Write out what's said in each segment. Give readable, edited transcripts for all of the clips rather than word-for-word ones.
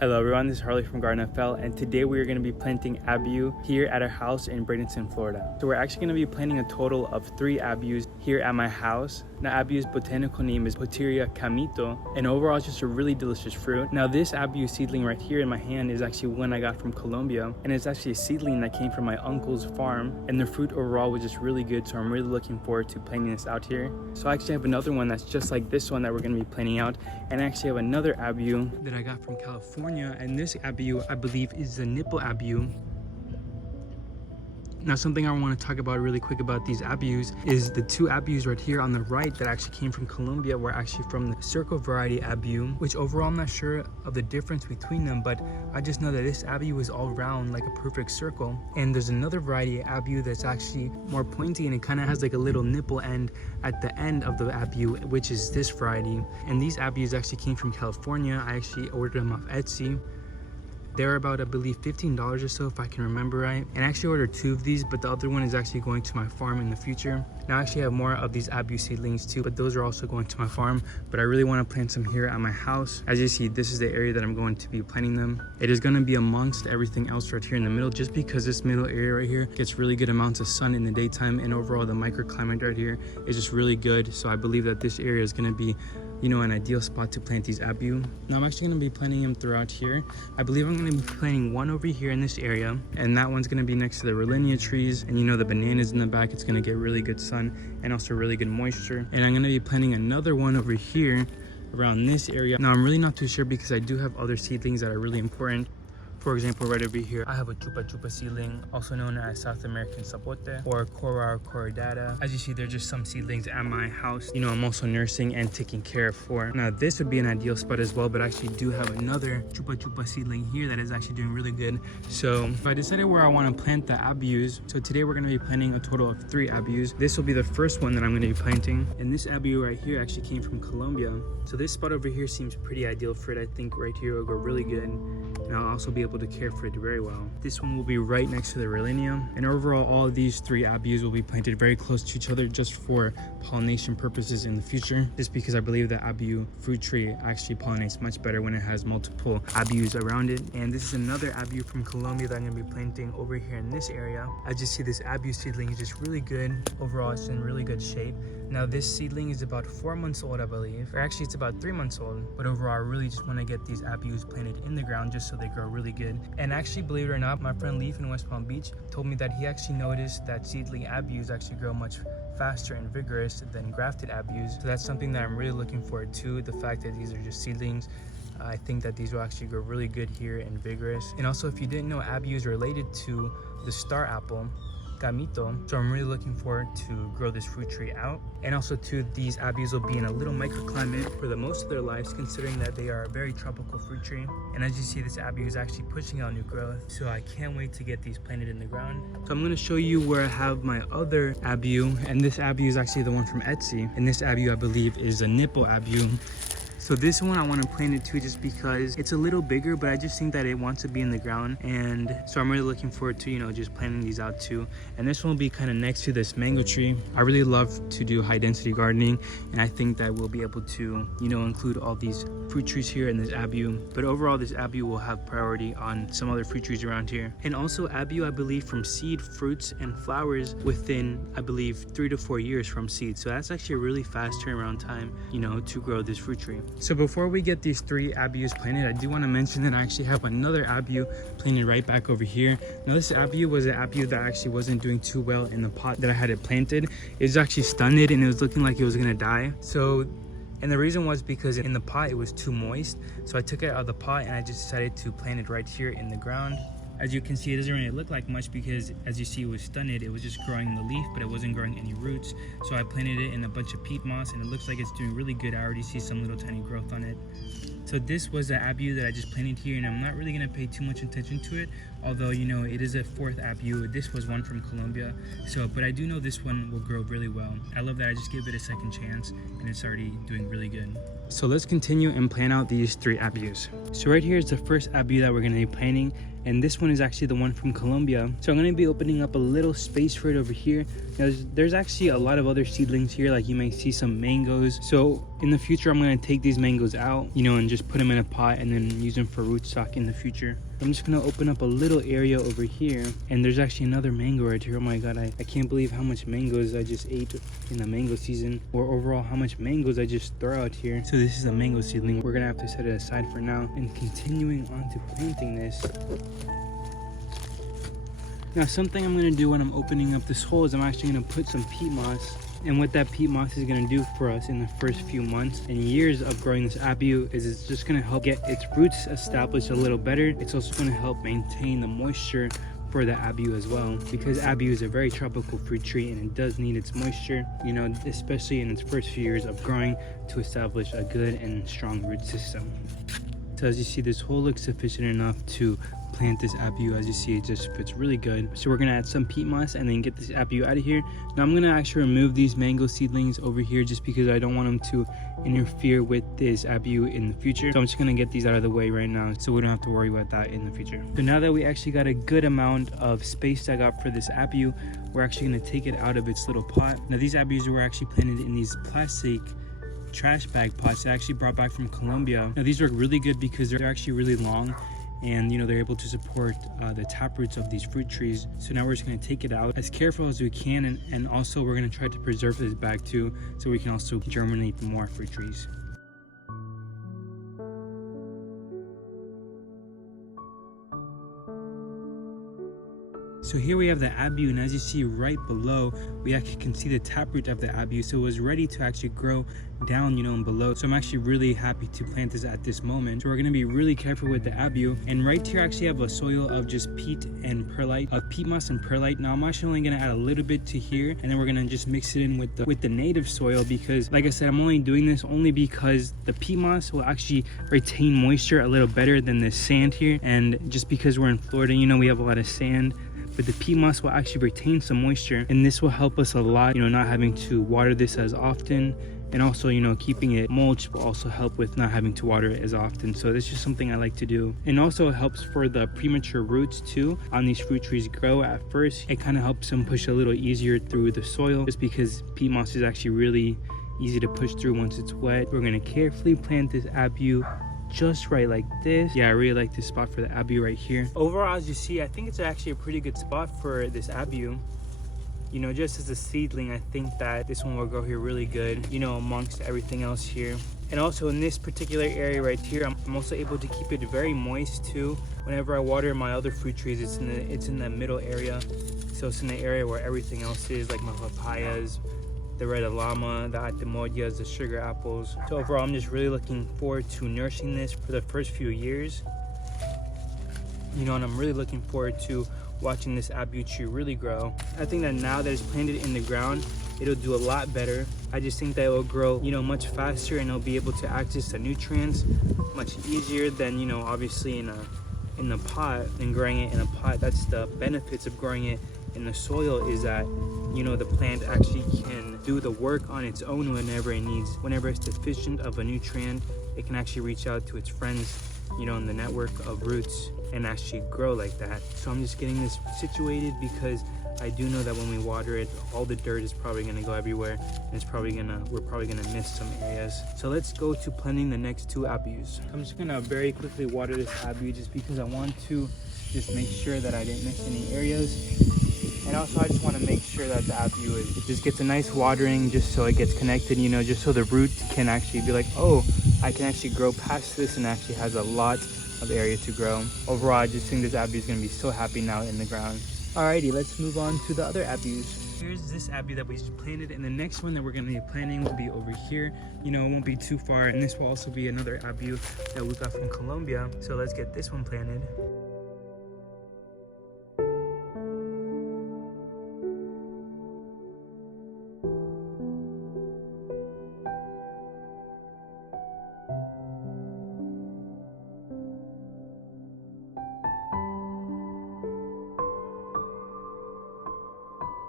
Hello everyone, this is Harley from Garden FL, and today we are going to be planting Abiu here at our house in Bradenton, Florida. So we're actually going to be planting a total of 3 Abius here at my house. Now Abiu's botanical name is Pouteria caimito, and overall it's just a really delicious fruit. Now this Abiu seedling right here in my hand is actually one I got from Colombia, and it's actually a seedling that came from my uncle's farm, and the fruit overall was just really good, so I'm really looking forward to planting this out here. So I actually have another one that's just like this one that we're going to be planting out, and I actually have another Abiu that I got from California. And this Abiu, I believe, is the nipple Abiu. Now, something I want to talk about really quick about these Abius is the 2 Abius right here on the right that actually came from Colombia were actually from the circle variety Abiu, which overall I'm not sure of the difference between them, but I just know that this Abiu is all round like a perfect circle. And there's another variety of Abiu that's actually more pointy, and it kind of has like a little nipple end at the end of the Abiu, which is this variety. And these Abius actually came from California. I actually ordered them off Etsy. They're about, I believe, $15 or so if I can remember right. And I actually ordered 2 of these, but the other one is actually going to my farm in the future. Now I actually have more of these Abiu seedlings too, but those are also going to my farm. But I really want to plant some here at my house. As you see, this is the area that I'm going to be planting them. It is going to be amongst everything else right here in the middle, just because this middle area right here gets really good amounts of sun in the daytime, and overall the microclimate right here is just really good. So I believe that this area is going to be, you know, an ideal spot to plant these Abiu. Now I'm actually going to be planting them throughout here. I believe I'm going to be planting one over here in this area, and that one's going to be next to the Rollinia trees, and you know, the bananas in the back. It's going to get really good sun and also really good moisture. And I'm going to be planting another one over here around this area. Now I'm really not too sure because I do have other seedlings that are really important. For example, right over here, I have a chupa chupa seedling, also known as South American sapote or Cora corridata. As you see, there's just some seedlings at my house. You know, I'm also nursing and taking care of for. Now, this would be an ideal spot as well, but I actually do have another chupa chupa seedling here that is actually doing really good. So I decided where I want to plant the Abius. So today we're going to be planting a total of 3 Abius. This will be the first one that I'm going to be planting. And this Abiu right here actually came from Colombia. So this spot over here seems pretty ideal for it. I think right here will go really good. And I'll also be able to care for it very well. This one will be right next to the Rollinia, and overall all of these 3 Abius will be planted very close to each other just for pollination purposes in the future, just because I believe that Abiu fruit tree actually pollinates much better when it has multiple Abius around it. And this is another Abiu from Colombia that I'm going to be planting over here in this area. As you see, this Abiu seedling is just really good. Overall, it's in really good shape. Now this seedling is about 4 months old, I believe, or actually it's about 3 months old, but overall I really just want to get these Abius planted in the ground just so they grow really good. And actually, believe it or not, my friend Leaf in West Palm Beach told me that he actually noticed that seedling Abius actually grow much faster and vigorous than grafted Abius. So that's something that I'm really looking forward to, the fact that these are just seedlings. I think that these will actually grow really good here and vigorous. And also, if you didn't know, Abiu is related to the star apple, caimito. So I'm really looking forward to grow this fruit tree out. And also too, these Abius will be in a little microclimate for the most of their lives, considering that they are a very tropical fruit tree. And as you see, this Abiu is actually pushing out new growth, so I can't wait to get these planted in the ground. So I'm going to show you where I have my other Abiu, and this Abiu is actually the one from Etsy, and this Abiu I believe is a nipple Abiu. So this one I want to plant it too, just because it's a little bigger, but I just think that it wants to be in the ground. And so I'm really looking forward to, you know, just planting these out too. And this one will be kind of next to this mango tree. I really love to do high density gardening, and I think that we'll be able to, you know, include all these fruit trees here in this Abiu. But overall, this Abiu will have priority on some other fruit trees around here. And also Abiu, I believe, from seed, fruits, and flowers within, I believe, 3 to 4 years from seed. So that's actually a really fast turnaround time, you know, to grow this fruit tree. So before we get these 3 Abius planted, I do want to mention that I actually have another Abiu planted right back over here. Now this Abiu was an Abiu that actually wasn't doing too well in the pot that I had it planted. It was actually stunted and it was looking like it was gonna die. And the reason was because in the pot it was too moist. So I took it out of the pot and I just decided to plant it right here in the ground. As you can see, it doesn't really look like much because, as you see, it was stunted. It was just growing the leaf, but it wasn't growing any roots. So I planted it in a bunch of peat moss, and it looks like it's doing really good. I already see some little tiny growth on it. So this was an Abiu that I just planted here, and I'm not really going to pay too much attention to it, although, you know, it is a 4th Abiu. This was one from Colombia, but I do know this one will grow really well. I love that I just gave it a second chance, and it's already doing really good. So let's continue and plan out these 3 Abius. So right here is the first Abiu that we're going to be planting, and this one is actually the one from Colombia. So I'm going to be opening up a little space for it over here. There's actually a lot of other seedlings here, like you may see some mangoes. So In the future, I'm going to take these mangoes out, you know, and just put them in a pot and then use them for rootstock in the future. I'm just going to open up a little area over here, and there's actually another mango right here. Oh my god, I can't believe how much mangoes I just ate in the mango season, or overall how much mangoes I just throw out here. So this is a mango seedling. We're going to have to set it aside for now, and continuing on to planting this. Now something I'm going to do when I'm opening up this hole is I'm actually going to put some peat moss. And what that peat moss is going to do for us in the first few months and years of growing this Abiu is it's just going to help get its roots established a little better. It's also going to help maintain the moisture for the Abiu as well, because Abiu is a very tropical fruit tree and it does need its moisture, you know, especially in its first few years of growing, to establish a good and strong root system. So as you see, this hole looks sufficient enough to plant this Abiu. As you see, it just fits really good. So we're gonna add some peat moss and then get this Abiu out of here. Now I'm gonna actually remove these mango seedlings over here just because I don't want them to interfere with this Abiu in the future. So I'm just gonna get these out of the way right now so we don't have to worry about that in the future. So now that we actually got a good amount of space dug up for this Abiu, we're actually gonna take it out of its little pot. Now these Abius were actually planted in these plastic trash bag pots I actually brought back from Colombia. Now these work really good because they're actually really long, and you know, they're able to support the tap roots of these fruit trees. So now we're just going to take it out as careful as we can, and also we're going to try to preserve this bag too, so we can also germinate more fruit trees. So here we have the Abiu, and as you see right below, we actually can see the taproot of the Abiu. So it was ready to actually grow down, you know, and below. So I'm actually really happy to plant this at this moment. So we're gonna be really careful with the Abiu. And right here I actually have a soil of just peat and perlite, of peat moss and perlite. Now I'm actually only gonna add a little bit to here, and then we're gonna just mix it in with the native soil, because like I said, I'm only doing this only because the peat moss will actually retain moisture a little better than the sand here. And just because we're in Florida, you know, we have a lot of sand, but the peat moss will actually retain some moisture, and this will help us a lot, you know, not having to water this as often. And also, you know, keeping it mulched will also help with not having to water it as often. So this is just something I like to do. And also it helps for the premature roots too on these fruit trees grow at first. It kind of helps them push a little easier through the soil, just because peat moss is actually really easy to push through once it's wet. We're going to carefully plant this Abiu just right like this. Yeah, I really like this spot for the Abiu right here. Overall, as you see, I think it's actually a pretty good spot for this Abiu. You know, just as a seedling, I think that this one will grow here really good, you know, amongst everything else here. And also in this particular area right here, I'm also able to keep it very moist too. Whenever I water my other fruit trees, it's in the middle area. So it's in the area where everything else is, like my papayas, the red alama, the atemoyas, the sugar apples. So overall, I'm just really looking forward to nourishing this for the first few years. You know, and I'm really looking forward to watching this Abiu tree really grow. I think that now that it's planted in the ground, it'll do a lot better. I just think that it will grow, you know, much faster, and it'll be able to access the nutrients much easier than, you know, obviously in the pot, and growing it in a pot. That's the benefits of growing it in the soil, is that, you know, the plant actually can do the work on its own whenever it needs. Whenever it's deficient of a nutrient, it can actually reach out to its friends, you know, in the network of roots, and actually grow like that. So I'm just getting this situated because I do know that when we water it, all the dirt is probably gonna go everywhere, and we're probably gonna miss some areas. So let's go to planting the next two Abius. I'm just gonna very quickly water this Abiu just because I want to just make sure that I didn't miss any areas. And also I just want to make sure that the Abiu it just gets a nice watering, just so it gets connected, you know, just so the root can actually be like, oh, I can actually grow past this, and actually has a lot of area to grow. Overall, I just think this Abiu is going to be so happy now in the ground. Alrighty, let's move on to the other Abius. Here's this Abiu that we just planted, and the next one that we're going to be planting will be over here. You know, it won't be too far, and this will also be another Abiu that we got from Colombia. So let's get this one planted.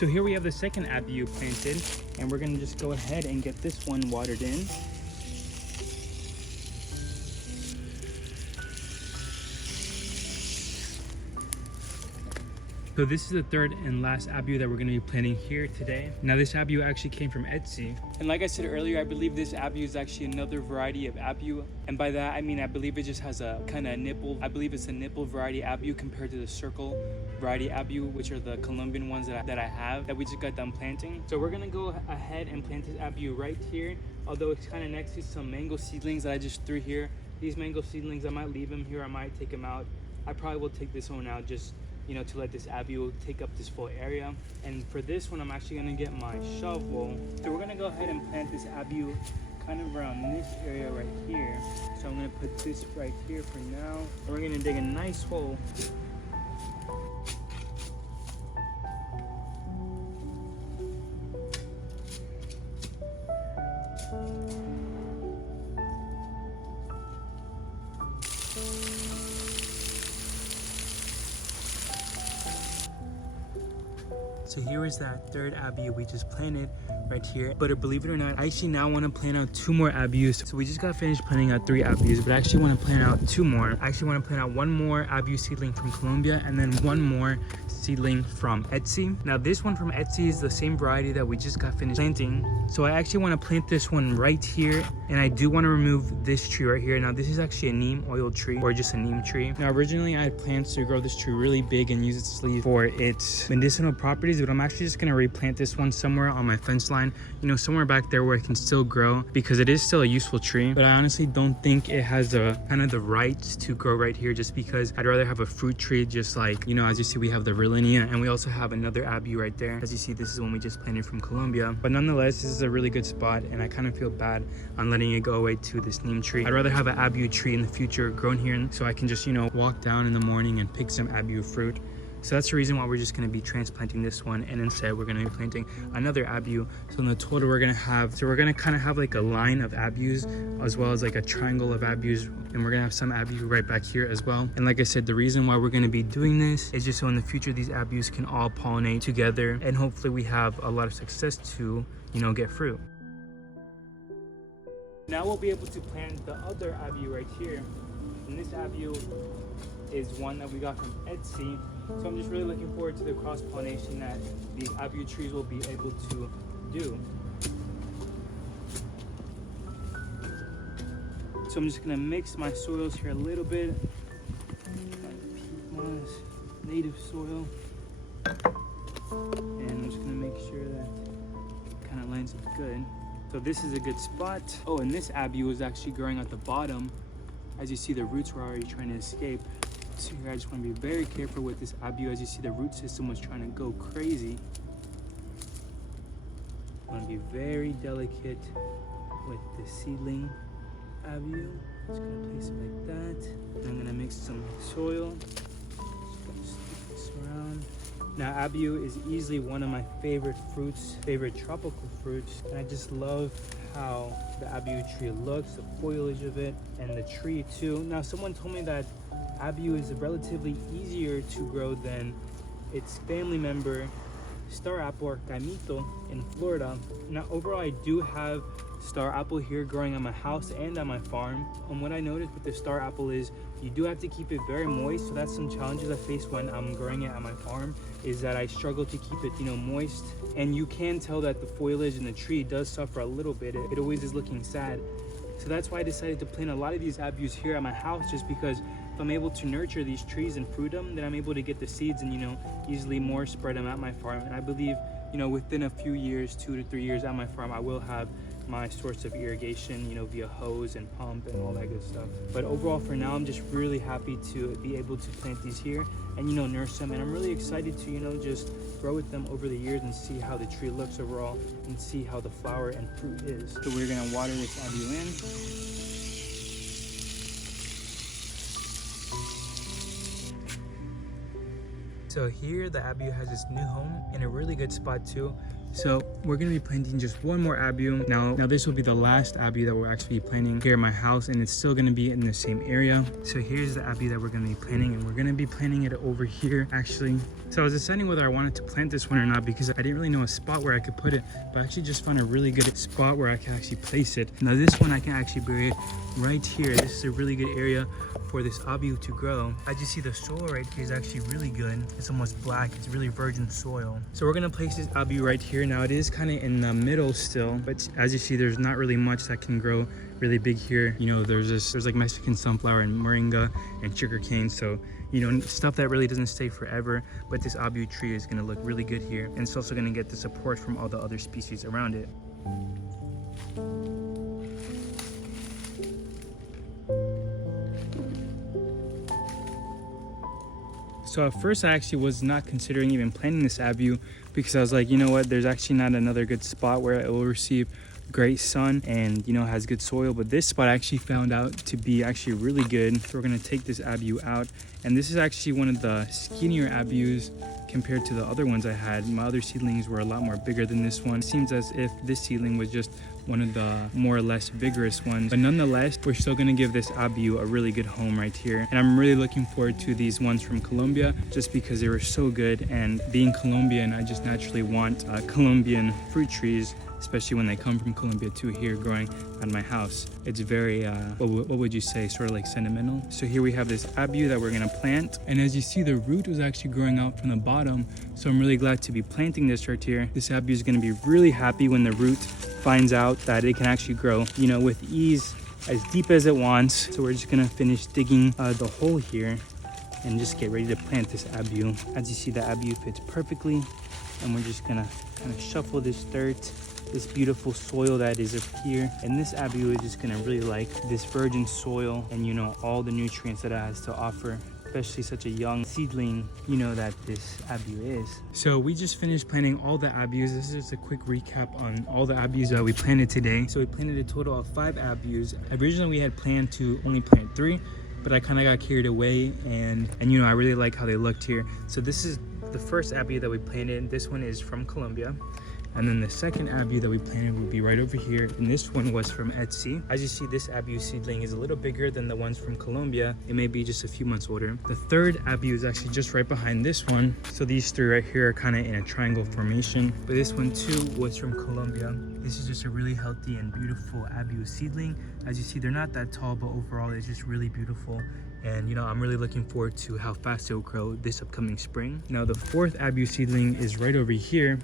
So here we have the second Abiu planted, and we're gonna just go ahead and get this one watered in. So this is the third and last Abiu that we're going to be planting here today. Now this Abiu actually came from Etsy. And like I said earlier, I believe this Abiu is actually another variety of Abiu. And by that, I mean, I believe it just has a kind of nipple. I believe it's a nipple variety Abiu compared to the circle variety Abiu, which are the Colombian ones that I have that we just got done planting. So we're going to go ahead and plant this Abiu right here. Although it's kind of next to some mango seedlings that I just threw here. These mango seedlings, I might leave them here. I might take them out. I probably will take this one out just, you know, to let this Abiu take up this full area. And for this one, I'm actually gonna get my shovel. So we're gonna go ahead and plant this Abiu kind of around this area right here. So I'm gonna put this right here for now. And we're gonna dig a nice hole. So here is that third Abiu we just planted right here. But believe it or not, I actually now want to plant out 2 more Abius. So we just got finished planting out 3 Abius, but I actually want to plant out 2 more. I actually want to plant out 1 more Abiu seedling from Colombia and then 1 more seedling from Etsy. Now this one from Etsy is the same variety that we just got finished planting. So I actually want to plant this one right here, and I do want to remove this tree right here. Now this is actually a neem oil tree, or just a neem tree. Now originally I had plans to grow this tree really big and use its leaves for its medicinal properties, but I'm actually just going to replant this one somewhere on my fence line, you know, somewhere back there where it can still grow, because it is still a useful tree. But I honestly don't think it has the kind of the rights to grow right here, just because I'd rather have a fruit tree, just like, you know, as you see we have the Virlinia, and we also have another Abiu right there. As you see, this is one we just planted from Colombia. But nonetheless, this is a really good spot, and I kind of feel bad on letting it go away to this neem tree. I'd rather have an Abiu tree in the future grown here, so I can just, you know, walk down in the morning and pick some Abiu fruit. So that's the reason why we're just going to be transplanting this one, and instead we're going to be planting another Abiu. So in the total we're going to have, so we're going to kind of have like a line of Abius, as well as like a triangle of Abius, and we're going to have some Abiu right back here as well. And like I said, the reason why we're going to be doing this is just so in the future these Abius can all pollinate together, and hopefully we have a lot of success to, you know, get fruit. Now we'll be able to plant the other Abiu right here, and this Abiu is one that we got from Etsy. So I'm just really looking forward to the cross-pollination that these Abiu trees will be able to do. So I'm just gonna mix my soils here a little bit. My native soil. And I'm just gonna make sure that it kind of lines up good. So this is a good spot. Oh, and this Abiu is actually growing at the bottom. As you see, the roots were already trying to escape. So here I just want to be very careful with this Abiu. As you see, the root system was trying to go crazy. I want to be very delicate with the seedling Abiu. Just going to place it like that. And I'm going to mix some soil. Just going to stick this around. Now Abiu is easily one of my favorite fruits, favorite tropical fruits. And I just love how the Abiu tree looks, the foliage of it, and the tree too. Now someone told me that Abiu is relatively easier to grow than its family member, star apple or caimito in Florida. Now overall, I do have star apple here growing on my house and on my farm. And what I noticed with the star apple is you do have to keep it very moist. So that's some challenges I face when I'm growing it on my farm, is that I struggle to keep it, you know, moist. And you can tell that the foliage in the tree does suffer a little bit. It always is looking sad. So that's why I decided to plant a lot of these Abius here at my house, just because if I'm able to nurture these trees and fruit them, then I'm able to get the seeds and, you know, easily more spread them at my farm. And I believe, you know, within a few years, 2 to 3 years at my farm, I will have my source of irrigation, you know, via hose and pump and all that good stuff. But overall, for now, I'm just really happy to be able to plant these here and, you know, nurse them. And I'm really excited to, you know, just grow with them over the years and see how the tree looks overall and see how the flower and fruit is. So we're gonna water this Abiu in. So here the Abiu has this new home in a really good spot too. So we're gonna be planting just one more Abiu. Now this will be the last Abiu that we're actually planting here at my house, and it's still gonna be in the same area. So here's the Abiu that we're gonna be planting, and we're gonna be planting it over here actually. So I was deciding whether I wanted to plant this one or not because I didn't really know a spot where I could put it, but I actually just found a really good spot where I can actually place it. Now this one I can actually bury it right here. This is a really good area for this Abiu to grow. As you see, the soil right here is actually really good. It's almost black. It's really virgin soil. So we're gonna place this Abiu right here. Now it is kind of in the middle still, but as you see, there's not really much that can grow really big here. You know, there's like Mexican sunflower and moringa and sugarcane. So, you know, stuff that really doesn't stay forever, but this Abiu tree is gonna look really good here. And it's also gonna get the support from all the other species around it. So at first I actually was not considering even planting this Abiu because I was like, you know what, there's actually not another good spot where it will receive great sun and, you know, has good soil. But this spot I actually found out to be actually really good. So we're gonna take this Abiu out, and this is actually one of the skinnier Abius compared to the other ones I had. My other seedlings were a lot more bigger than this one. It seems as if this seedling was just one of the more or less vigorous ones, but nonetheless we're still gonna give this Abiu a really good home right here. And I'm really looking forward to these ones from Colombia just because they were so good, and being Colombian, I just naturally want Colombian fruit trees, especially when they come from Colombia to here growing at my house. It's very what would you say, sort of like sentimental. So here we have this Abiu that we're gonna plant, and as you see, the root was actually growing out from the bottom. So I'm really glad to be planting this right here. This Abiu is gonna be really happy when the root finds out that it can actually grow, you know, with ease as deep as it wants. So we're just gonna finish digging the hole here and just get ready to plant this Abiu. As you see, the Abiu fits perfectly, and we're just gonna kind of shuffle this dirt, this beautiful soil that is up here. And this Abiu is just gonna really like this virgin soil and, you know, all the nutrients that it has to offer, especially such a young seedling, you know, that this Abiu is. So we just finished planting all the Abius. This is just a quick recap on all the Abius that we planted today. So we planted a total of 5 Abius. Originally we had planned to only plant 3, but I kind of got carried away, and you know, I really like how they looked here. So this is the first Abiu that we planted. This one is from Colombia. And then the second Abiu that we planted would be right over here, and this one was from Etsy. As you see, this Abiu seedling is a little bigger than the ones from Colombia. It may be just a few months older. The third Abiu is actually just right behind this one. So these 3 right here are kind of in a triangle formation. But this one too was from Colombia. This is just a really healthy and beautiful Abiu seedling. As you see, they're not that tall, but overall it's just really beautiful. And you know, I'm really looking forward to how fast it will grow this upcoming spring. Now the 4th Abiu seedling is right over here.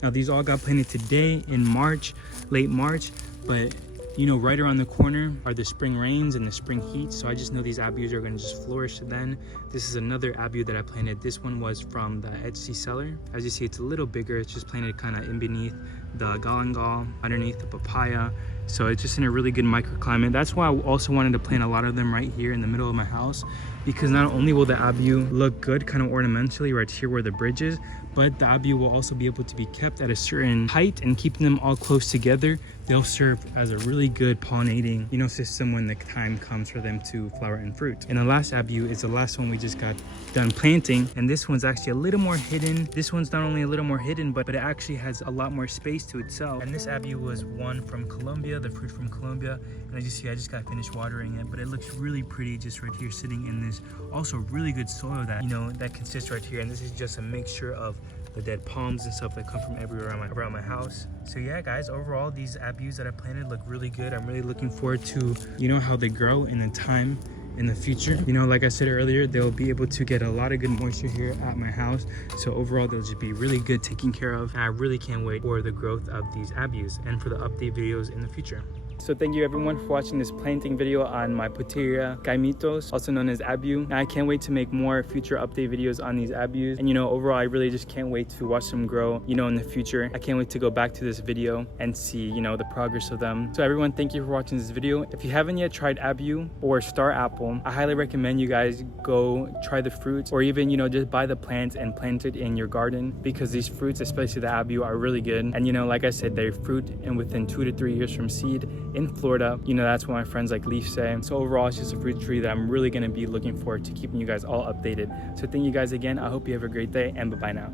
Now these all got planted today in March, late March, but you know, right around the corner are the spring rains and the spring heat. So I just know these Abius are gonna just flourish then. This is another Abiu that I planted. This one was from the Etsy seller. As you see, it's a little bigger. It's just planted kind of in beneath the galangal, underneath the papaya. So it's just in a really good microclimate. That's why I also wanted to plant a lot of them right here in the middle of my house, because not only will the Abiu look good kind of ornamentally right here where the bridge is, but the Abiu will also be able to be kept at a certain height, and keeping them all close together, they'll serve as a really good pollinating, you know, system when the time comes for them to flower and fruit. And the last Abiu is the last one we just got done planting, and this one's actually a little more hidden. This one's not only a little more hidden, but it actually has a lot more space to itself. And this Abiu was one from Colombia, the fruit from Colombia. And as you see, I just got finished watering it, but it looks really pretty just right here sitting in this also really good soil that, you know, that consists right here. And this is just a mixture of the dead palms and stuff that come from everywhere around my house. So yeah, guys, overall these Abius that I planted look really good. I'm really looking forward to, you know, how they grow in the time in the future. You know, like I said earlier, they'll be able to get a lot of good moisture here at my house. So overall, they'll just be really good taken care of. And I really can't wait for the growth of these Abius and for the update videos in the future. So thank you everyone for watching this planting video on my Pouteria caimitos, also known as Abiu. And I can't wait to make more future update videos on these Abius. And you know, overall, I really just can't wait to watch them grow, you know, in the future. I can't wait to go back to this video and see, you know, the progress of them. So everyone, thank you for watching this video. If you haven't yet tried Abiu or star apple, I highly recommend you guys go try the fruits, or even, you know, just buy the plants and plant it in your garden, because these fruits, especially the Abiu, are really good. And you know, like I said, they fruit and within 2 to 3 years from seed in Florida. You know, that's what my friends like Leaf say. So overall, it's just a fruit tree that I'm really going to be looking forward to keeping you guys all updated. So thank you guys again. I hope you have a great day, and bye-bye now.